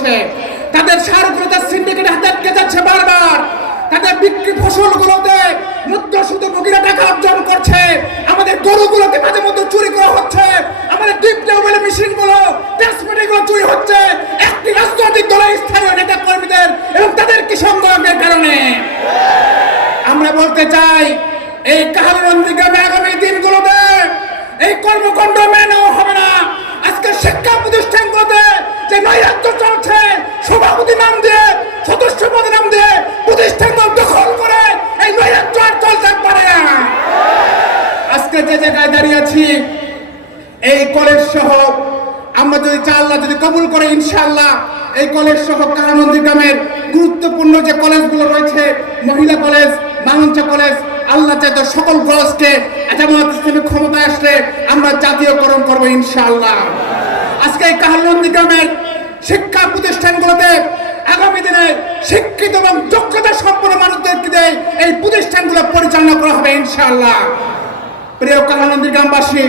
হচ্ছে, তাদের সারগুলোতে সিন্ডিকেট হাতে আটকে যাচ্ছে বারবার, তাদের বিক্রি ফসলগুলোতে মধ্যসূত্রভোগীরা টাকা অর্জন করছে, আমাদের গরুগুলোকে মাঝে মধ্যে চুরি করা হচ্ছে, আমাদের ডিপ লেভেল মেশিনগুলো ট্রান্সমিটারগুলো চুরি হচ্ছে একটি রাজনৈতিক দলের স্থানীয় নেতা কর্মীদের এবং তাদের কৃষকদের কারণে। আমরা বলতে চাই এই কাহালুনন্দী গ্রামে আগামী দিনগুলোতে এই কর্মকাণ্ড মেনে নেওয়া হবে না। আজকে শিক্ষা প্রতিষ্ঠানগুলোতে যে নৈরাজ্য চলছে, সভাপতি নাম দিয়ে সদস্য পদ নাম দিয়ে প্রতিষ্ঠানগুলো দখল করে এই নৈরাজ্য আর চলতে পারে না। আজকে যে জায়গায় দাঁড়িয়ে আছি, এই কলেজ সহ আমরা যদি আল্লাহ যদি কবুল করে ইনশাআল্লাহ এই কলেজ সহ কাহালুনন্দী গ্রামের গুরুত্বপূর্ণ যে কলেজগুলো রয়েছে, মহিলা কলেজ, বাংলা কলেজ, আল্লাহ চাইতো সকল কলেজকে জামায়াত ইসলামী ক্ষমতায় আসলে আমরা জাতীয়করণ করবো ইনশাআল্লাহ। আজকে এই কাহালুনন্দী গ্রামের শিক্ষা প্রতিষ্ঠানগুলোতে আগামী দিনে শিক্ষিত এবং যোগ্যতা সম্পন্ন মানুষদেরকে এই প্রতিষ্ঠানগুলো পরিচালনা করা হবে ইনশাআল্লাহ। প্রিয় কাহালুনন্দী গ্রামবাসী,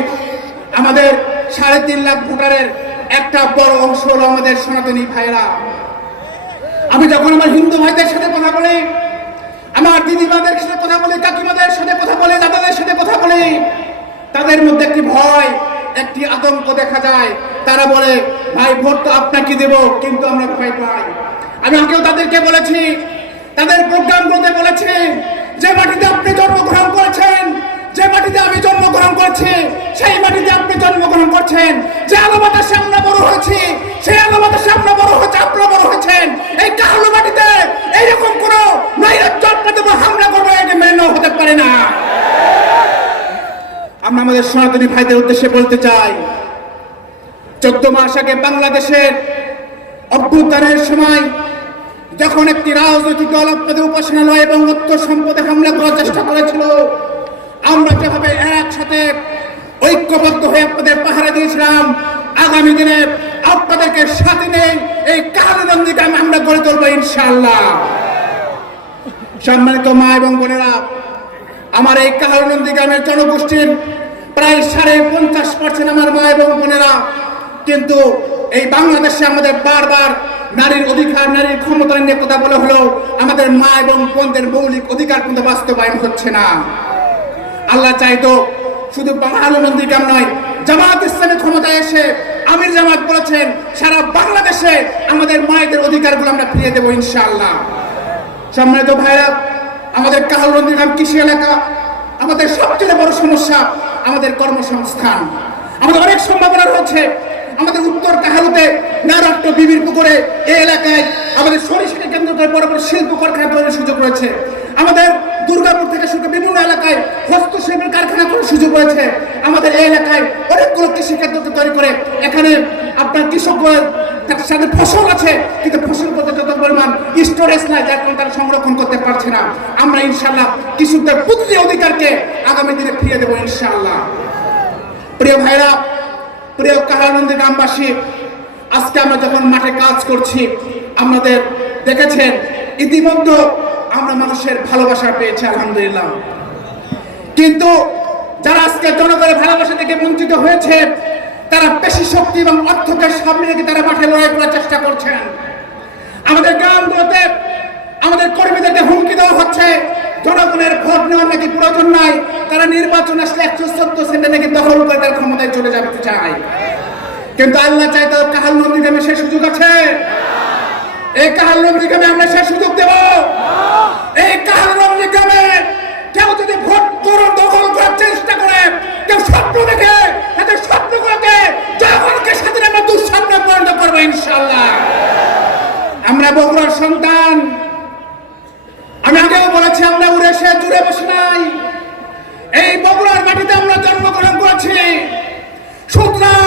আমাদের 3.5 লাখ ভোটারের একটা বড় অংশ হলো আমাদের সনাতনী ভাইরা। আমি যখন আমার হিন্দু ভাইদের সাথে কথা বলি, আমার দিদিমাদের সাথে কথা বলি, কাকিমাদের সাথে কথা বলি, দাদাদের সাথে কথা বলি, তাদের মধ্যে একটি ভয়, একটি আতঙ্ক দেখা যায়। তারা বলে, ভাই ভোট তো আপনাকে দেব, কিন্তু আমরা ভয় পাই। আমি আগেও তাদেরকে বলেছি, তাদের প্রোগ্রামগুলোতে বলেছি, যে মাটিতে আপনি জন্মগ্রহণ করেছেন, যে মাটিতে আমি জন্মগ্রহণ করছি, সেই মাটিতে আপনি জন্মগ্রহণ করছেন, যে আলো বাতাসে আমরা বড় হয়েছি, সেই আলো বাতাসে আমরা বড় হয়েছি, আপনারা বড় হয়েছেন। এই কালো মাটিতে এইরকম কোন নৈরাজ্য আপনাদের উপর হামলা করবে, এটা মেনে নেওয়া হতে পারে না। আমরা আমাদের সনাতনী ভাইদের উদ্দেশ্যে বলতে চাই, 14 মাস আগে বাংলাদেশের অভ্যুত্থানের সময় যখন একটি রাজনৈতিক দল আপনাদের উপাসনালয় এবং অর্থ সম্পদে হামলা করার চেষ্টা করেছিল, আমরা যেভাবে একসাথে ঐক্যবদ্ধ হয়ে আপনাদের পাহারা দিয়েছিলাম, আগামী দিনে আপনাদেরকে সাথে নিয়ে এই কাহালুনন্দী গ্রাম আমরা গড়ে তুলবো ইনশাআল্লাহ। সম্মানিত মা এবং বোনেরা, আমার এই কাহালুনন্দী গ্রামের জনগোষ্ঠীর প্রায় 50% আমার মা এবং বোনেরা, কিন্তু এই বাংলাদেশে আমাদের বারবার নারীর অধিকার, নারীর ক্ষমতা নিয়ে কথা বলা হলো, আমাদের মা এবং বোনদের মৌলিক অধিকার কিন্তু বাস্তবায়ন হচ্ছে না। আল্লাহ চাইতো শুধু কাহালুনন্দী গ্রাম নয়, জামায়াত ইসলামী ক্ষমতায় এসে আমির জামাত বলেছেন সারা বাংলাদেশে আমাদের মায়েদের অধিকারগুলো আমরা ফিরিয়ে দেবো ইনশাআল্লাহ। সম্মানিত ভাইরা, আমাদের কাহালুনন্দী গ্রাম কৃষি এলাকা, আমাদের সবচেয়ে বড় সমস্যা আমাদের কর্মসংস্থান। আমাদের অনেক সম্ভাবনা রয়েছে। আমাদের উত্তর কাহালুতে নারাট্ট বিবির পুকুরে এই এলাকায় আমাদের সরিষাকে কেন্দ্র করে বড় বড় শিল্প কারখানা তৈরির সুযোগ রয়েছে। আমাদের দুর্গাপুর থেকে শুরু করে বিভিন্ন এলাকায় হস্তশিল্পের কারখানা করার সুযোগ রয়েছে। আমাদের এই এলাকায় অনেকগুলো কৃষি কেন্দ্রকে তৈরি করে এখানে আপনার কৃষকদের সাথে ফসল আছে, কিন্তু ফসল করতে যত পরিমাণ স্টোরেজ নাই, যার কারণে তারা সংরক্ষণ করতে পারছে না। আমরা ইনশাআল্লাহ কৃষকদের প্রতিটি অধিকারকে আগামী দিনে ফিরিয়ে দেবো ইনশাআল্লাহ। প্রিয় ভাইরা, প্রিয় কাহালুনন্দী গ্রামবাসী, আজকে আমরা যখন মাঠে কাজ করছি, আমাদের দেখেছেন ইতিমধ্যে আমরা মানুষের ভালোবাসা পেয়েছি আলহামদুলিল্লাহ, কিন্তু যারা আজকে জনগণের ভালোবাসা থেকে বঞ্চিত হয়েছে, তারা পেশি শক্তি এবং অর্থকে সামনে রেখে তারা মাঠে লড়াই করার চেষ্টা করছেন। আমাদের গ্রামগুলোতে আমাদের কর্মীদেরকে হুমকি দেওয়া হচ্ছে, জনগণের ভোট নেওয়ার নাকি প্রয়োজন নাই, তারা নির্বাচন আসলে 114 সেন্টে নাকি দখল করে তার ক্ষমতায় চলে যেতে চায়। কিন্তু আল্লাহ চাইতো কাহালুনন্দী গ্রামে সে সুযোগ আছে? এই কাহালুনন্দী গ্রামে আমরা সে সুযোগ দেব? এই কাহালুনন্দী গ্রামে কেউ যদি ভোট দখল করার চেষ্টা করে, কেউ স্বপ্ন দেখে, তাদের স্বপ্নগুলোকে জনগণকে সাথে আমরা দুঃস্বপ্নে পরিণত করবো ইনশাআল্লাহ। আমরা বগুড়ার সন্তান, আমি আগেও বলেছি, আমরা উড়ে এসে জুড়ে বসে নাই, এই বগুড়ার মাটিতে আমরা জন্মগ্রহণ করেছি। সুতরাং